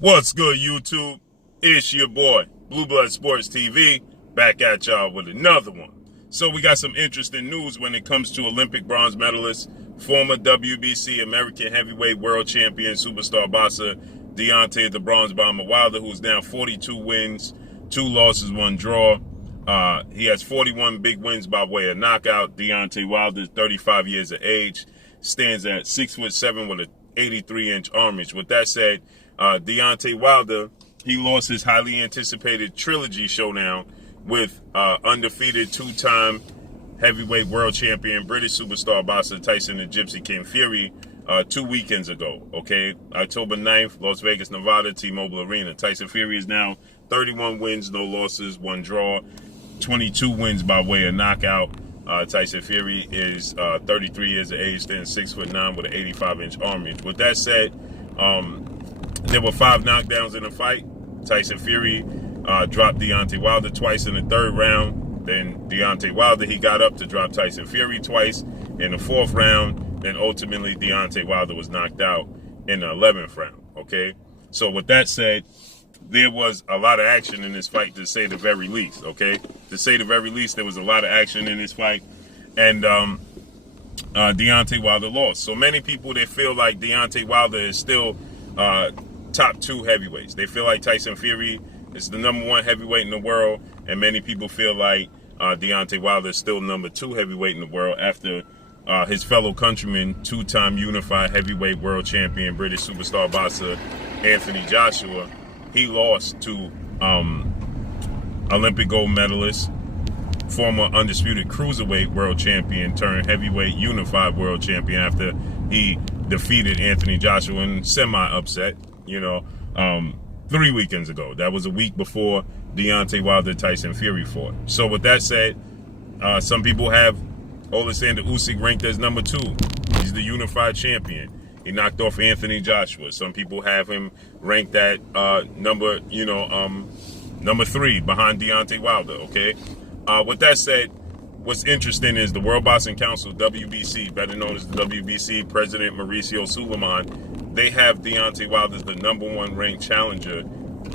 What's good, YouTube? It's your boy, Blue Blood Sports TV, back at y'all with another one. So we got some interesting news when it comes to Olympic bronze medalist, former WBC American Heavyweight World Champion Superstar boxer Deontay the Bronze Bomber Wilder, who's now 42 wins, 2 losses, 1 draw. He has 41 big wins by way of knockout. Deontay Wilder, 35 years of age, stands at 6'7" with an 83-inch arm reach. With that said, Deontay Wilder, he lost his highly anticipated trilogy showdown with undefeated 2-time heavyweight world champion British superstar boxer Tyson the Gypsy King Fury 2 weekends ago. Okay, October 9th, Las Vegas, Nevada, T-Mobile Arena. Tyson Fury is now 31 wins, no losses, 1 draw, 22 wins by way of knockout. Tyson Fury is 33 years of age, stands 6'9" with an 85-inch arm reach. With that said, there were 5 knockdowns in the fight. Tyson Fury dropped Deontay Wilder twice in the 3rd round. Then Deontay Wilder, he got up to drop Tyson Fury twice in the 4th round. Then ultimately Deontay Wilder was knocked out in the 11th round. Okay, so with that said, there was a lot of action in this fight, to say the very least. Okay, to say the very least, there was a lot of action in this fight, and Deontay Wilder lost. So many people, they feel like Deontay Wilder is still top 2 heavyweights. They feel like Tyson Fury is the #1 heavyweight in the world, and many people feel like Deontay Wilder is still #2 heavyweight in the world after his fellow countryman, 2-time unified heavyweight world champion, British superstar boxer Anthony Joshua. He lost to Olympic gold medalist, former undisputed cruiserweight world champion turned heavyweight unified world champion after he defeated Anthony Joshua in semi-upset, 3 weekends ago. That was a week before Deontay Wilder Tyson Fury fought. So with that said, some people have Alexander Usyk ranked as #2. He's the unified champion. He knocked off Anthony Joshua. Some people have him ranked at number 3 behind Deontay Wilder. Okay. With that said, what's interesting is the World Boxing Council, WBC, better known as the WBC President Mauricio Sulaiman, they have Deontay Wilder as the #1 ranked challenger.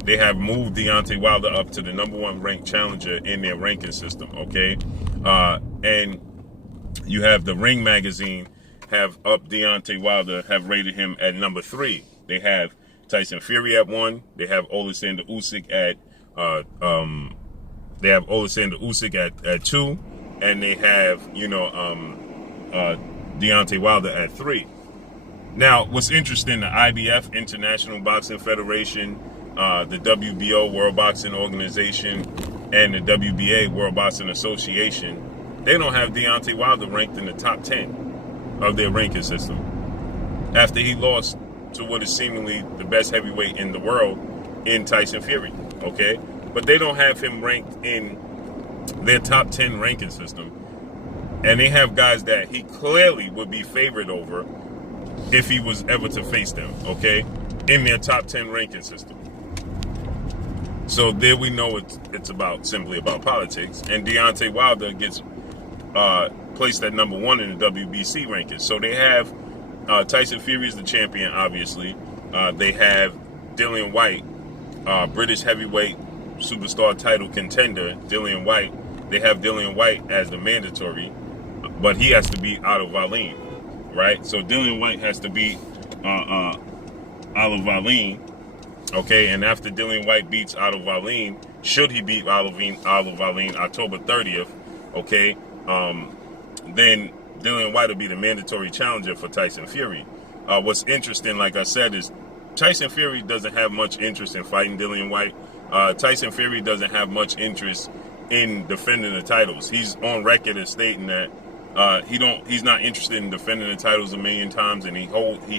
They have moved Deontay Wilder up to the #1 ranked challenger in their ranking system. Okay. And you have the Ring magazine have up Deontay Wilder, have rated him at #3. They have Tyson Fury at 1. They have Alexander Usyk at 2, and they have Deontay Wilder at 3. Now, what's interesting, the IBF, International Boxing Federation, the WBO, World Boxing Organization, and the WBA, World Boxing Association, they don't have Deontay Wilder ranked in the top 10 of their ranking system after he lost to what is seemingly the best heavyweight in the world in Tyson Fury. Okay, but they don't have him ranked in their top 10 ranking system, and they have guys that he clearly would be favored over if he was ever to face them. Okay, in their top 10 ranking system. So there we know it's simply about politics, and Deontay Wilder gets placed at #1 in the WBC rankings. So they have Tyson Fury is the champion, obviously. They have Dillian Whyte, British heavyweight superstar title contender, Dillian Whyte. They have Dillian Whyte as the mandatory, but he has to beat Otto Wallin, right? So Dillian Whyte has to beat Otto Wallin, okay? And after Dillian Whyte beats Otto Wallin, should he beat Otto Wallin October 30th, okay, then Dillian Whyte will be the mandatory challenger for Tyson Fury. What's interesting, like I said, is Tyson Fury doesn't have much interest in fighting Dillian Whyte. Tyson Fury doesn't have much interest in defending the titles. He's on record as stating that he's not interested in defending the titles a million times, and he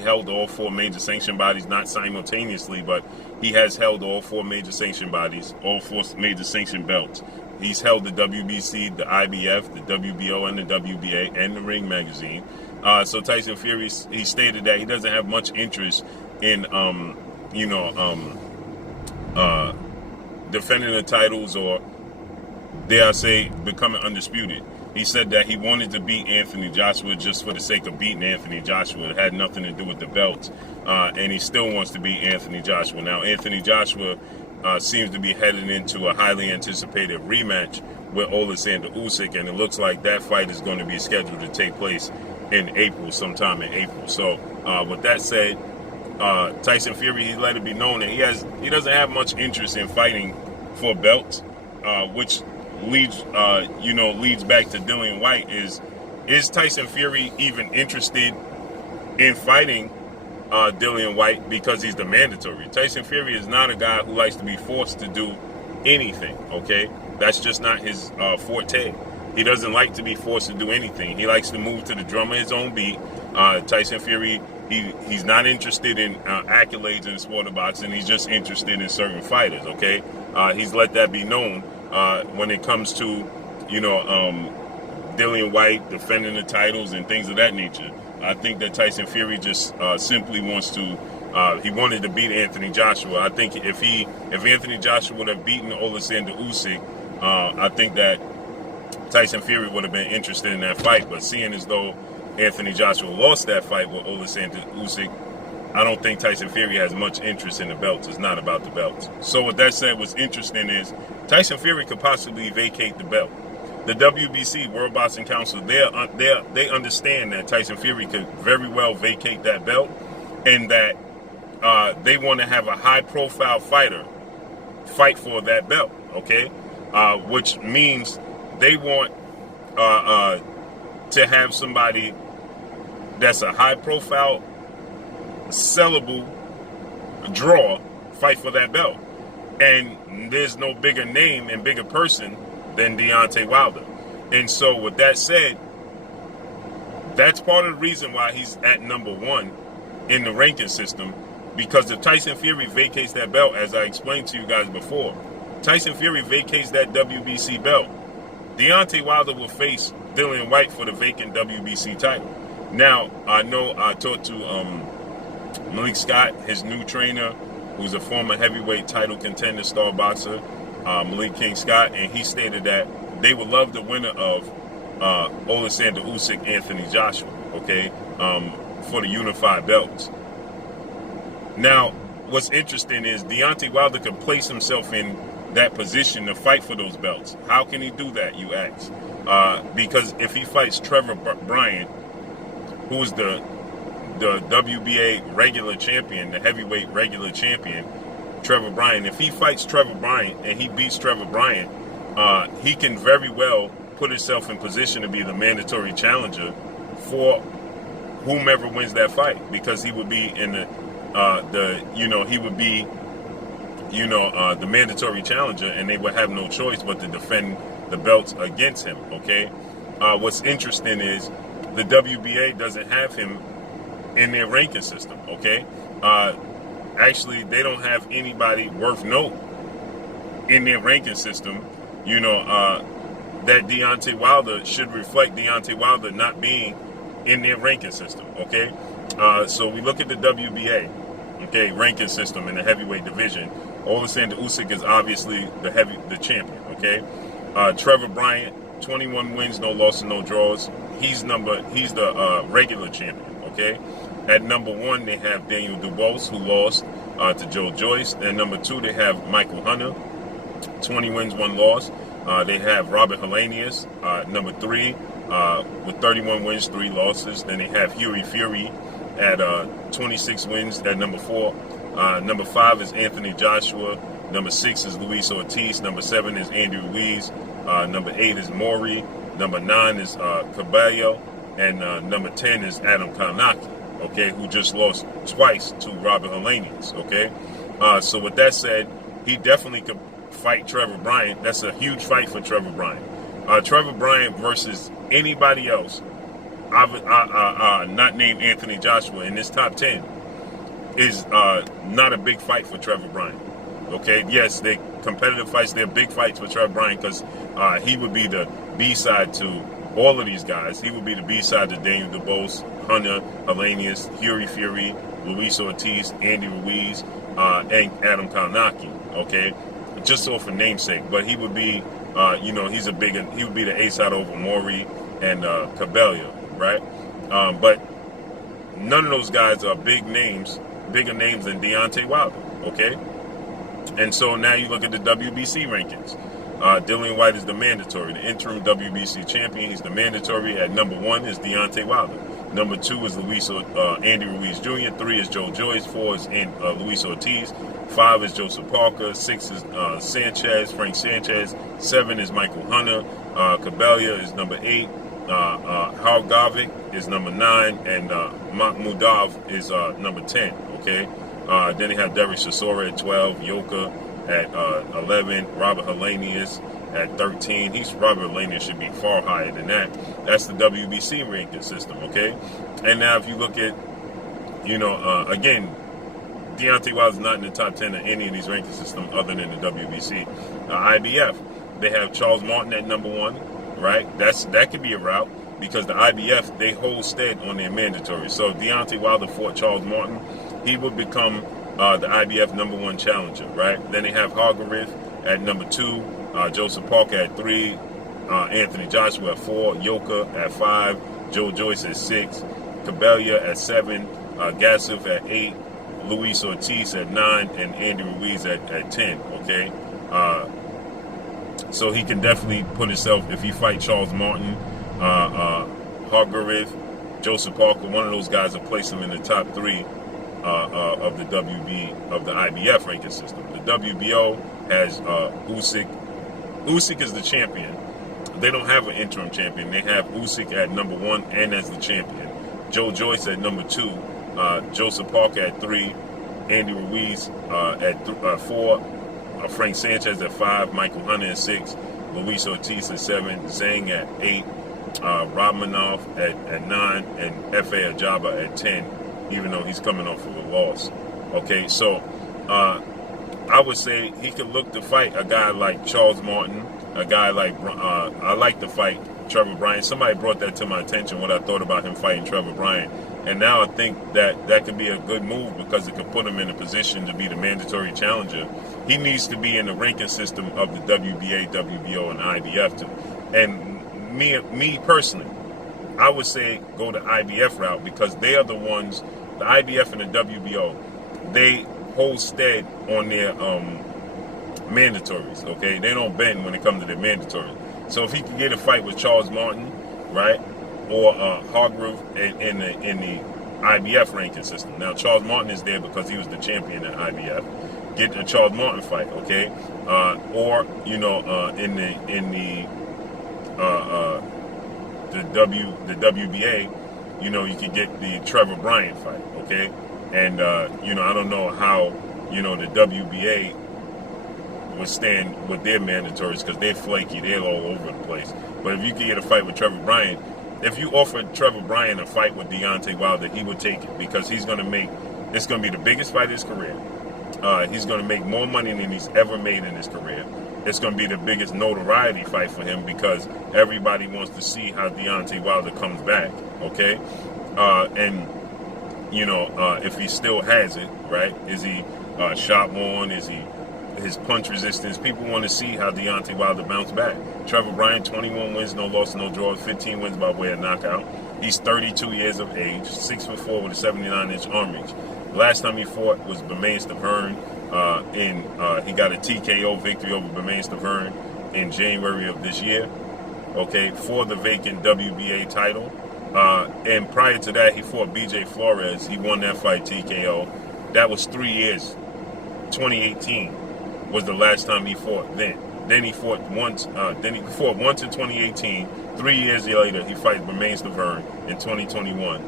held all 4 major sanction bodies, not simultaneously, but he has held all 4 major sanction bodies, all 4 major sanction belts. He's held the WBC, the IBF, the WBO, and the WBA, and the Ring magazine. So Tyson Fury, he stated that he doesn't have much interest in, defending the titles, or dare I say, becoming undisputed. He said that he wanted to beat Anthony Joshua just for the sake of beating Anthony Joshua. It had nothing to do with the belt. And he still wants to beat Anthony Joshua. Now, Anthony Joshua seems to be headed into a highly anticipated rematch with Alexander Usyk, and it looks like that fight is going to be scheduled to take place in April, sometime in April. So, with that said, Tyson Fury, he let it be known that he doesn't have much interest in fighting for belts, which leads back to Dillian Whyte. Is Tyson Fury even interested in fighting Dillian Whyte because he's the mandatory? Tyson Fury is not a guy who likes to be forced to do anything, okay? That's just not his forte. He doesn't like to be forced to do anything. He likes to move to the drum of his own beat. Tyson Fury, he's not interested in accolades in the sport of boxing. He's just interested in certain fighters, okay? He's let that be known when it comes to, Dillian Whyte defending the titles and things of that nature. I think that Tyson Fury just simply wants to, he wanted to beat Anthony Joshua. I think if Anthony Joshua would have beaten Alexander Usyk, I think that Tyson Fury would have been interested in that fight. But seeing as though Anthony Joshua lost that fight with Alexander Usyk, I don't think Tyson Fury has much interest in the belts. It's not about the belts. So with that said, what's interesting is Tyson Fury could possibly vacate the belt. The WBC, World Boxing Council, they understand that Tyson Fury could very well vacate that belt, and that they want to have a high-profile fighter fight for that belt, okay? Which means they want to have somebody that's a high-profile, sellable draw fight for that belt. And there's no bigger name and bigger person than Deontay Wilder. And so with that said, that's part of the reason why he's at number one in the ranking system. Because if Tyson Fury vacates that belt, as I explained to you guys before, Tyson Fury vacates that WBC belt, Deontay Wilder will face Dillian Whyte for the vacant WBC title. Now, I know I talked to Malik Scott, his new trainer, who's a former heavyweight title contender, star boxer, Malik King Scott, and he stated that they would love the winner of Alexander Usyk, Anthony Joshua, okay, for the unified belts. Now, what's interesting is Deontay Wilder can place himself in that position to fight for those belts. How can he do that, you ask? Because if he fights Trevor Bryant, who's the WBA regular champion, the heavyweight regular champion, Trevor Bryant, if he fights Trevor Bryant and he beats Trevor Bryant, he can very well put himself in position to be the mandatory challenger for whomever wins that fight, because he would be in the mandatory challenger, and they would have no choice but to defend the belts against him, okay? What's interesting is the WBA doesn't have him in their ranking system, okay? Actually, they don't have anybody worth note in their ranking system, that Deontay Wilder should reflect Deontay Wilder not being in their ranking system, okay? So we look at the WBA, okay, ranking system in the heavyweight division. Alexander Usyk is obviously the champion, okay? Trevor Bryant, 21 wins, no losses, no draws. He's the regular champion, okay? At number one, they have Daniel Dubois, who lost to Joe Joyce. And number two, they have Michael Hunter, 20 wins, 1 loss. They have Robert Helenius, number three, with 31 wins, 3 losses. Then they have Hughie Fury at 26 wins at number 4. Number 5 is Anthony Joshua. Number 6 is Luis Ortiz. Number 7 is Andy Ruiz. Number 8 is Maury. Number 9 is Cabello. And number 10 is Adam Kownacki, okay, who just lost twice to Robert Helenius, okay? So with that said, he definitely could fight Trevor Bryant. That's a huge fight for Trevor Bryant. Trevor Bryant versus anybody else, not named Anthony Joshua, in this top 10 is not a big fight for Trevor Bryant. Okay, yes, they're competitive fights. They're big fights for Trevor Bryant because he would be the B-side to all of these guys. He would be the B-side to Daniel Dubois, Hunter, Helenius, Hughie Fury, Luis Ortiz, Andy Ruiz, and Adam Kownacki, okay? Just off a namesake. But he would be You know, he would be the ace out over Maury and Cabello, right? But none of those guys are bigger names than Deontay Wilder, okay? And so now you look at the WBC rankings. Dillian Whyte is the mandatory, the interim WBC champion. He's the mandatory. At number 1 is Deontay Wilder. Number 2 is Andy Ruiz Jr. 3 is Joe Joyce. 4 is Luis Ortiz. 5 is Joseph Parker. 6 is Frank Sanchez. 7 is Michael Hunter. Cabello is number 8. Hargovic is number 9. And Mahmudov is number 10. Okay. Then they have Derek Chisora at 12. Yoka at 11. Robert Helenius at 13. Robert Helenius should be far higher than that. That's the WBC ranking system, okay? And now if you look at, you know, again, Deontay Wilder's not in the top 10 of any of these ranking systems other than the WBC. IBF, they have Charles Martin at number 1, right? That could be a route because the IBF, they hold stead on their mandatory. So if Deontay Wilder fought Charles Martin, he would become the IBF number 1 challenger, right? Then they have Hargreaves at number 2, Joseph Parker at 3, Anthony Joshua at 4, Yoka at 5, Joe Joyce at 6, Cabello at 7, Gassif at 8, Luis Ortiz at 9, and Andy Ruiz at 10, okay? So he can definitely put himself, if he fight Charles Martin, Hargreaves, Joseph Parker, one of those guys will place him in the top 3 of the IBF ranking system. The WBO has Usyk. Usyk is the champion. They don't have an interim champion. They have Usyk at number 1 and as the champion. Joe Joyce at number 2. Joseph Parker at 3. Andy Ruiz at 4. Frank Sanchez at 5. Michael Hunter at 6. Luis Ortiz at 7. Zhang at 8. Romanov at 9. And F.A. Ajaba at 10. Even though he's coming off of a loss. Okay, so I would say he could look to fight a guy like Charles Martin, a guy like, I like to fight Trevor Bryant. Somebody brought that to my attention, what I thought about him fighting Trevor Bryant. And now I think that could be a good move because it could put him in a position to be the mandatory challenger. He needs to be in the ranking system of the WBA, WBO, and IBF too. And me personally, I would say go the IBF route because they are the ones, the IBF and the WBO, they hold stead on their mandatories, okay? They don't bend when it comes to their mandatories. So if he can get a fight with Charles Martin, right, or Hargrove in the IBF ranking system. Now, Charles Martin is there because he was the champion at IBF. Get the Charles Martin fight, okay? Or, you know, in the WBA, you know, you could get the Trevor Bryant fight, okay? And, you know, I don't know how, you know, the WBA would stand with their mandatories because they're flaky, they're all over the place. But if you could get a fight with Trevor Bryant, if you offered Trevor Bryant a fight with Deontay Wilder, he would take it because he's going to make, it's going to be the biggest fight of his career. He's going to make more money than he's ever made in his career. It's going to be the biggest notoriety fight for him because everybody wants to see how Deontay Wilder comes back, okay? And, you know, if he still has it, right? Is he shot worn? Is he his punch resistance? People want to see how Deontay Wilder bounced back. Trevor Bryant, 21 wins, no loss, no draw, 15 wins by way of knockout. He's 32 years of age, 6'4" with a 79-inch arm reach. Last time he fought was Bermain Stavern. He got a TKO victory over Bermain Stavern in January of this year, okay, for the vacant WBA title. And prior to that, he fought BJ Flores. He won that fight TKO. That was 3 years. 2018 was the last time he fought then. Then he fought once. Then he fought once in 2018. 3 years later, he fights Bermain Stavern in 2021.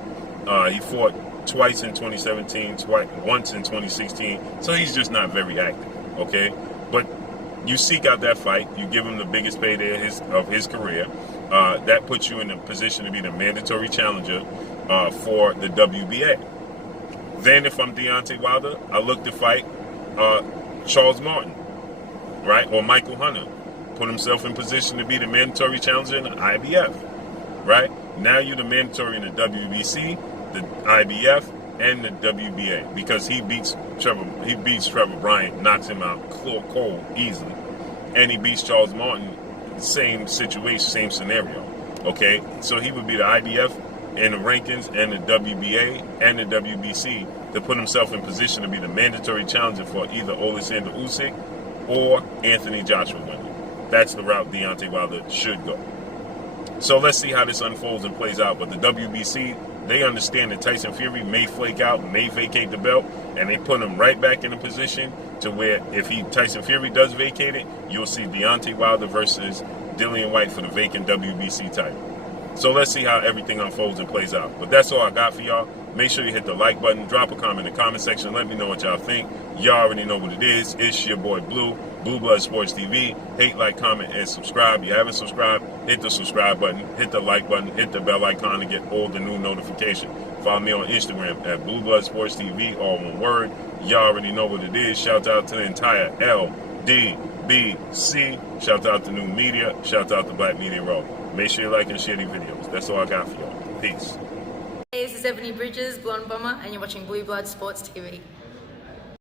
He fought twice in 2017, once in 2016. So he's just not very active, okay? But you seek out that fight. You give him the biggest payday of his career. That puts you in a position to be the mandatory challenger for the WBA. Then if I'm Deontay Wilder, I look to fight Charles Martin, right? Or Michael Hunter. Put himself in position to be the mandatory challenger in the IBF, right? Now you're the mandatory in the WBC, the IBF, and the WBA because he beats Trevor Bryant, knocks him out cold easily, and he beats Charles Martin same situation, same scenario. Okay, so he would be the IBF and the rankings and the WBA and the WBC to put himself in position to be the mandatory challenger for either Alexander Usyk or Anthony Joshua winner. That's the route Deontay Wilder should go. So let's see how this unfolds and plays out. But the WBC, they understand that Tyson Fury may flake out, may vacate the belt, and they put him right back in a position to where if Tyson Fury does vacate it, you'll see Deontay Wilder versus Dillian Whyte for the vacant WBC title. So let's see how everything unfolds and plays out. But that's all I got for y'all. Make sure you hit the like button, drop a comment in the comment section, let me know what y'all think. Y'all already know what it is. It's your boy Blue, Blue Blood Sports TV. Hate, like, comment, and subscribe. If you haven't subscribed, hit the subscribe button, hit the like button, hit the bell icon to get all the new notifications. Follow me on Instagram at Blue Blood Sports TV, all one word. Y'all already know what it is. Shout out to the entire LDBC. Shout out to New Media. Shout out to Black Media Raw. Make sure you like and share these videos. That's all I got for y'all. Peace. Hey, this is Ebony Bridges, Blonde Bomber, and you're watching Blue Blood Sports TV.